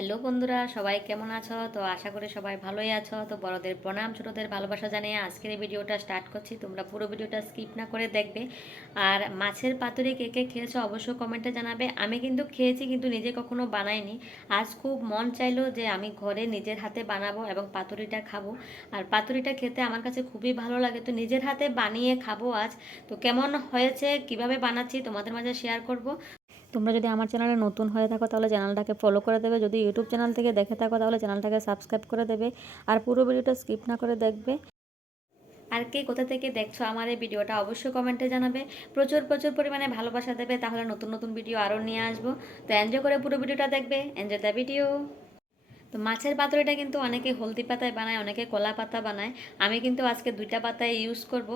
Hello বন্ধুরা, সবাই কেমন আছো? তো আশা করি সবাই ভালোই আছো। তো বড়দের প্রণাম, ছোটদের ভালোবাসা জানিয়ে আজকের এই ভিডিওটা স্টার্ট করছি। তোমরা পুরো ভিডিওটা স্কিপ না করে দেখবে। আর মাছের পাতুরি কে কে খেয়েছো অবশ্যই কমেন্টে জানাবে। আমি কিন্তু খেয়েছি, কিন্তু নিজে কখনো বানাইনি। আজ খুব মন চাইলো যে আমি ঘরে নিজের হাতে বানাবো এবং পাতুরিটা খাব। আর পাতুরিটা খেতে আমার কাছে খুবই ভালো লাগে। তো নিজের হাতে বানিয়ে খাব আজ। তো কেমন হয়েছে, কীভাবে বানাচ্ছি তোমাদের মাঝে শেয়ার করব। তোমরা যদি আমার চ্যানেলে নতুন হয়ে থাকো, তাহলে চ্যানেলটাকে ফলো করে দেবে। যদি ইউটিউব চ্যানেল থেকে দেখে থাকো, তাহলে চ্যানেলটাকে সাবস্ক্রাইব করে দেবে। আর পুরো ভিডিওটা স্কিপ না করে দেখবে। আর কে কোথা থেকে দেখছ আমার এই ভিডিওটা অবশ্যই কমেন্টে জানাবে। প্রচুর প্রচুর পরিমাণে ভালোবাসা দেবে। তাহলে নতুন নতুন ভিডিও আরও নিয়ে আসব। তো এনজয় করে পুরো ভিডিওটা দেখবে। এনজয় দ্য ভিডিও তো মাছের পাতুরিটা কিন্তু অনেকে হলদি পাতায় বানায়, অনেকে কলা পাতা বানায়। আমি কিন্তু আজকে দুইটা পাতায় ইউজ করব।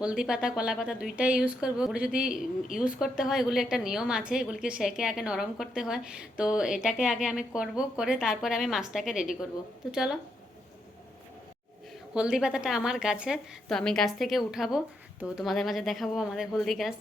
হলদি পাতা, কলা পাতা দুইটাই ইউজ করব। ওগুলো যদি ইউজ করতে হয়, এগুলি একটা নিয়ম আছে। এগুলিকে সেকে আগে নরম করতে হয়। তো এটাকে আগে আমি করব, করে তারপরে আমি মাছটাকে রেডি করব। তো চলো। হলদি পাতাটা আমার গাছের, তো আমি গাছ থেকে উঠাবো। তো তোমাদের মাঝে দেখাবো আমাদের হলদি গাছ।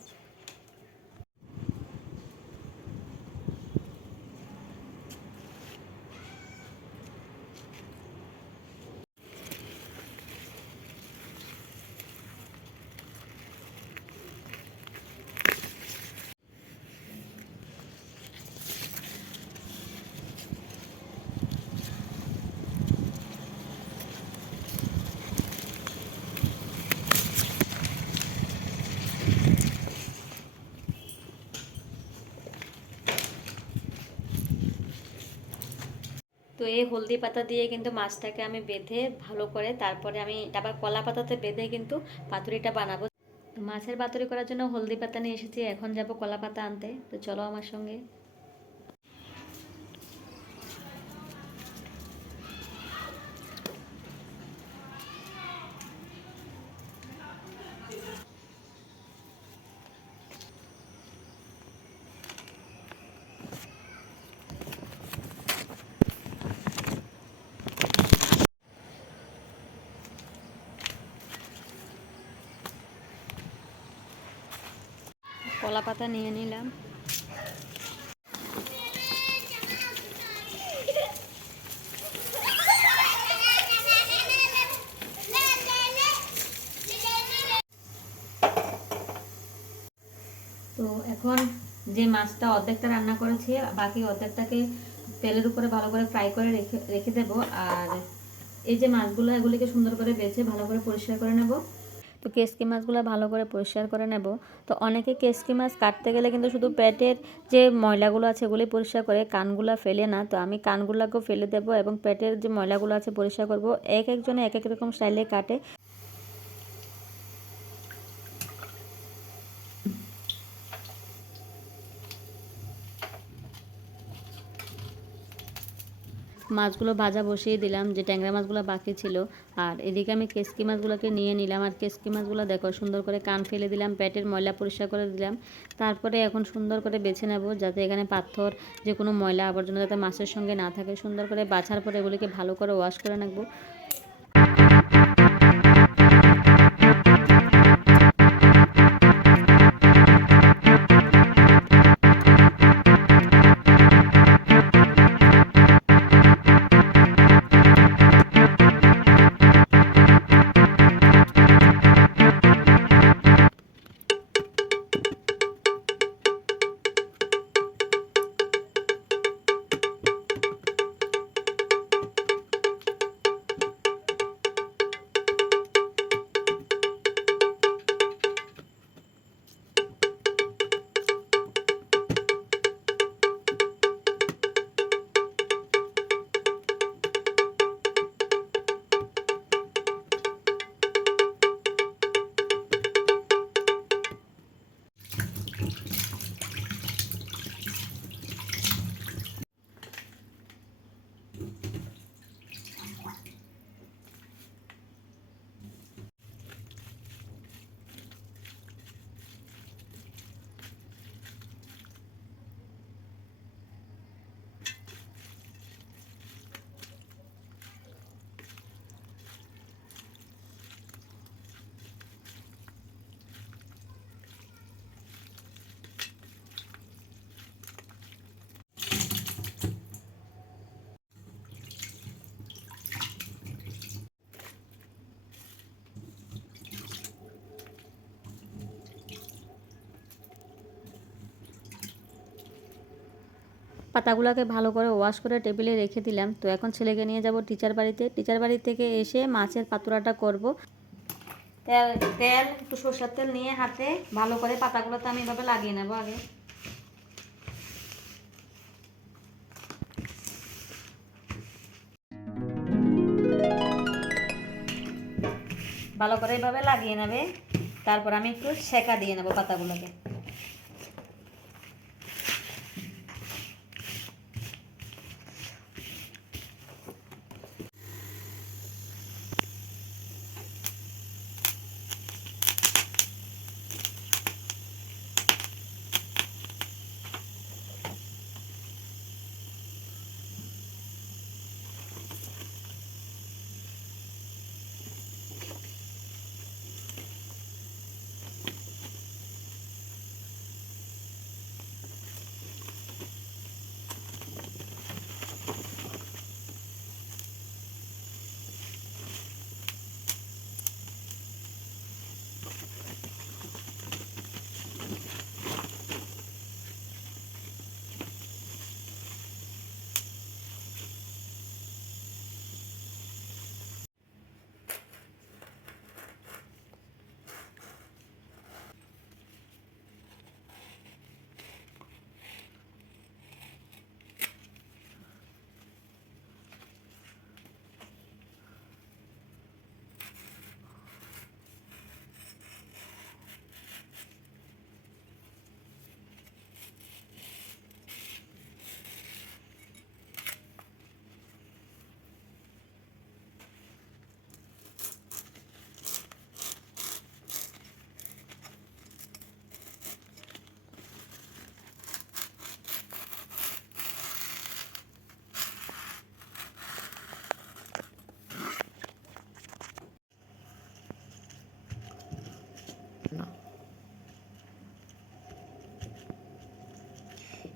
তো এই হলদি পাতা দিয়ে কিন্তু মাছটাকে আমি বেঁধে ভালো করে তারপরে আমি আবার কলা পাতাতে বেঁধে কিন্তু পাতুরিটা বানাবো। মাছের পাতুরি করার জন্য হলদি পাতা নিয়ে এসেছি, এখন যাব কলা পাতা আনতে। তো চলো আমার সঙ্গে। কলা পাতা নিয়ে নিলাম। তো এখন যে মাছটা অর্ধেকটা রান্না করেছি, বাকি অর্ধেকটাকে তেলের উপরে ভালো করে ফ্রাই করে রেখে রেখে দেবো। আর এই যে মাছগুলো, এগুলিকে সুন্দর করে বেছে ভালো করে পরিষ্কার করে নেব। তো কেসকি মাছগুলো ভালো করে পরিষ্কার করে নেব। তো অনেকে কেসকি মাছ কাটতে গেলে কিন্তু শুধু পেটের যে ময়লাগুলো আছে এগুলি পরিষ্কার করে কানগুলো ফেলে না। তো আমি কানগুলোকেও ফেলে দেবো এবং পেটের যে ময়লাগুলো আছে পরিষ্কার করব। এক একজনে এক এক রকম স্টাইলে কাটে। মাছগুলো ভাজা বসিয়ে দিলাম, যে ট্যাংরা মাছগুলো বাকি ছিল। আর এদিকে আমি কেসকি মাছগুলোকে নিয়ে নিলাম। আর কেসকি মাছগুলো দেখো, সুন্দর করে কান ফেলে দিলাম পেটের ময়লা পরিষ্কার করে দিলাম। তারপরে এখন সুন্দর করে বেছে নেব, যাতে এখানে পাথর, যে কোনো ময়লা আবর্জনা যাতে মাছের সঙ্গে না থাকে, সুন্দর করে বাছার পরে এগুলিকে ভালো করে ওয়াশ করে রাখব। পাতাগুলোকে ভালো করে ওয়াশ করে টেবিলে রেখে দিলাম। তো এখন ছেলেকে নিয়ে যাব টিচার বাড়িতে। টিচার বাড়ি থেকে এসে মাছের পাতুরাটা করব। তেল তেল, একটু সরষের তেল নিয়ে হাতে ভালো করে পাতাগুলোতে আমি এভাবে লাগিয়ে নেব আগে। ভালো করে এভাবে লাগিয়ে নেবে। তারপর আমি একটু সেকা দিয়ে নেব পাতাগুলোকে।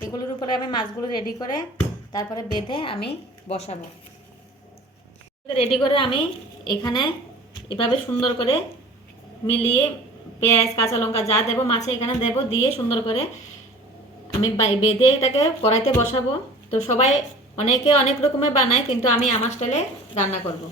এগুলোর উপরে আমি মাছগুলো রেডি করে তারপরে বেঁধে আমি বসাবো। রেডি করে আমি এখানে এভাবে সুন্দর করে মিলিয়ে পেঁয়াজ, কাঁচা লঙ্কা যা দেবো মাছে এখানে দেবো, দিয়ে সুন্দর করে আমি বেঁধে এটাকে কড়াইতে বসাবো। তো সবাই অনেকে অনেক রকমের বানায়, কিন্তু আমি আমার স্টাইলে রান্না করব।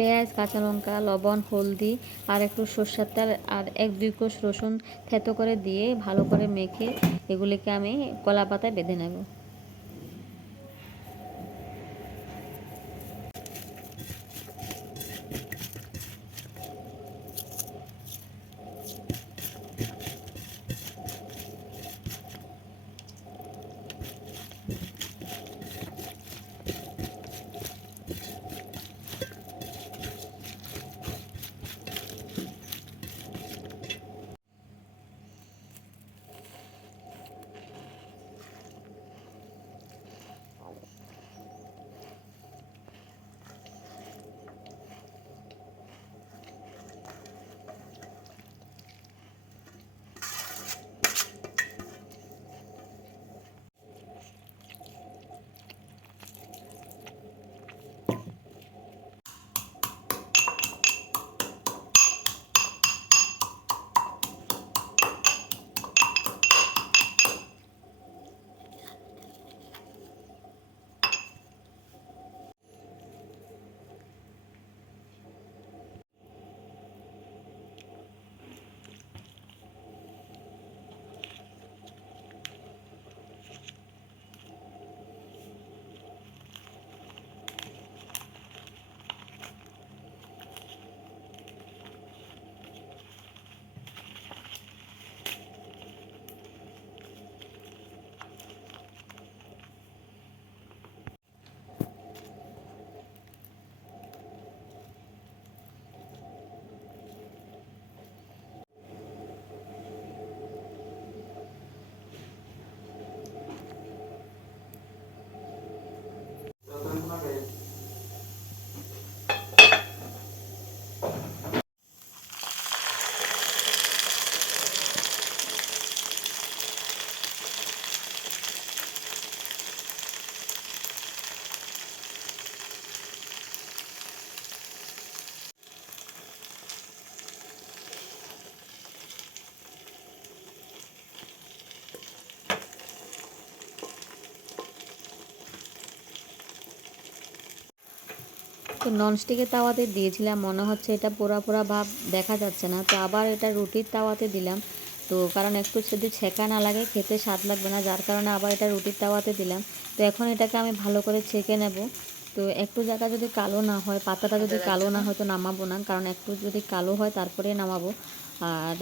পেঁয়াজ, কাঁচা লঙ্কা, লবণ, হলদি আর একটু সর্ষের তেল আর এক দুই কোষ রসুন থেতো করে দিয়ে ভালো করে মেখে এগুলিকে আমি কলা পাতায় বেঁধে নেব। তো ননস্টিকের তাওয়াতে দিয়েছিলাম মনে হচ্ছে এটা পোড়া পোড়া ভাব দেখা যাচ্ছে না। তো আবার এটা রুটির তাওয়াতে দিলাম। তো কারণ একটু যদি ছেঁকা না লাগে খেতে স্বাদ লাগবে না যার কারণে আবার এটা রুটির তাওয়াতে দিলাম। তো এখন এটাকে আমি ভালো করে ছেঁকে নেব। তো একটু জায়গা যদি কালো না হয় পাতাটা যদি কালো না হয় তো নামাবো না কারণ একটু যদি কালো হয় তারপরে নামাবো। আর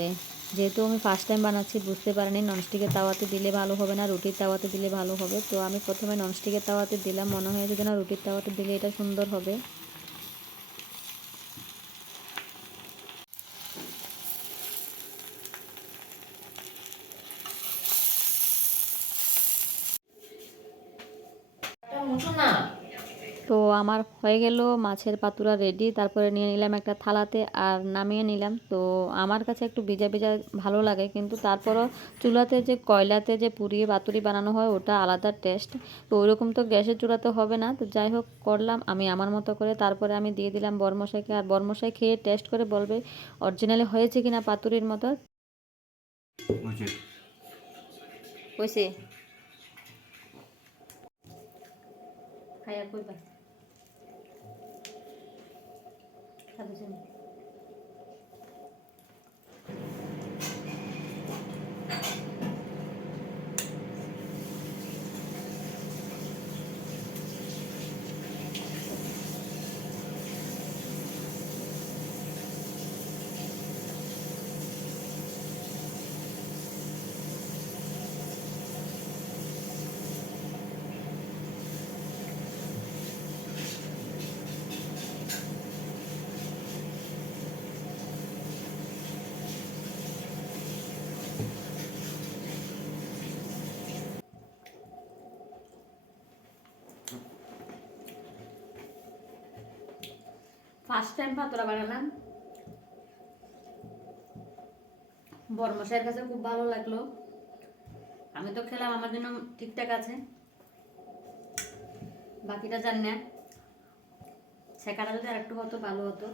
যেহেতু আমি ফার্স্ট টাইম বানাচ্ছি বুঝতে পারিনি ননস্টিকের তাওয়াতে দিলে ভালো হবে না রুটির তাওয়াতে দিলে ভালো হবে। তো আমি প্রথমে ননস্টিকের তাওয়াতে দিলাম মনে হয়েছে না রুটির তাওয়াতে দিলে এটা সুন্দর হবে। তো আমার হয়ে গেল মাছের পাতুরা রেডি তারপরে নিয়ে নিলাম একটা থালাতে আর নামিয়ে নিলাম। তো আমার কাছে একটু ভিজা ভিজা ভালো লাগে কিন্তু তারপরও চুলাতে যে কয়লাতে যে পুড়িয়ে পাতুরি বানানো হয় ওটা আলাদা টেস্ট তো ওইরকম তো গ্যাসের চুলাতে হবে না। তো যাই হোক করলাম। আমি আমার মতো করে তারপরে আমি দিয়ে দিলাম বরমশাইকে। আর বরমশাই খেয়ে টেস্ট করে বলবে অরিজিনালি হয়েছে কিনা পাতুরির মতো। হয়েছে? খাইয়া কইবা খাবেছেন ফার্স্ট টাইম পাতোরা বানালাম। বরমশাইয়ের কাছে খুব ভালো লাগল। আমি তো খেলাম, আমার জন্য ঠিকঠাক আছে। বাকিটা জানি না। শেখাটা যদি আরেকটু হতো, ভালো হতো।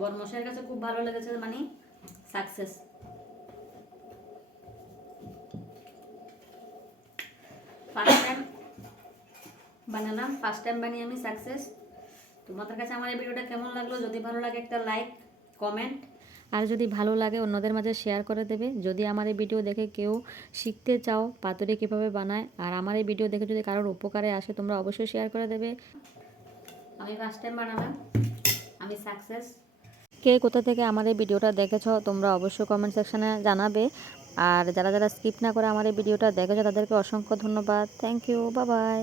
বরমশাইয়ের কাছে খুব ভালো লেগেছে মানে সাকসেস ফার্স্ট টাইম বানালাম ফার্স্ট টাইম বানিয়ে আমি সাকসেস তোমাদের কাছে আমার এই ভিডিওটা কেমন লাগল? যদি ভালো লাগে একটা লাইক কমেন্ট আর যদি ভালো লাগে, অন্যদের মাঝে শেয়ার করে দেবে। যদি আমার এই ভিডিও দেখে কেউ শিখতে চাও, পাতুরি কীভাবে বানায়, আর আমার এই ভিডিও দেখে যদি কারোর উপকারে আসে, তোমরা অবশ্যই শেয়ার করে দেবে। আমি ফার্স্ট টাইম বানালাম। আমি সাকসেস কে কোথা থেকে আমার এই ভিডিওটা দেখেছ, তোমরা অবশ্যই কমেন্ট সেকশানে জানাবে। আর যারা যারা স্কিপ না করে আমার এই ভিডিওটা দেখেছ, তাদেরকে অসংখ্য ধন্যবাদ। Thank you bye bye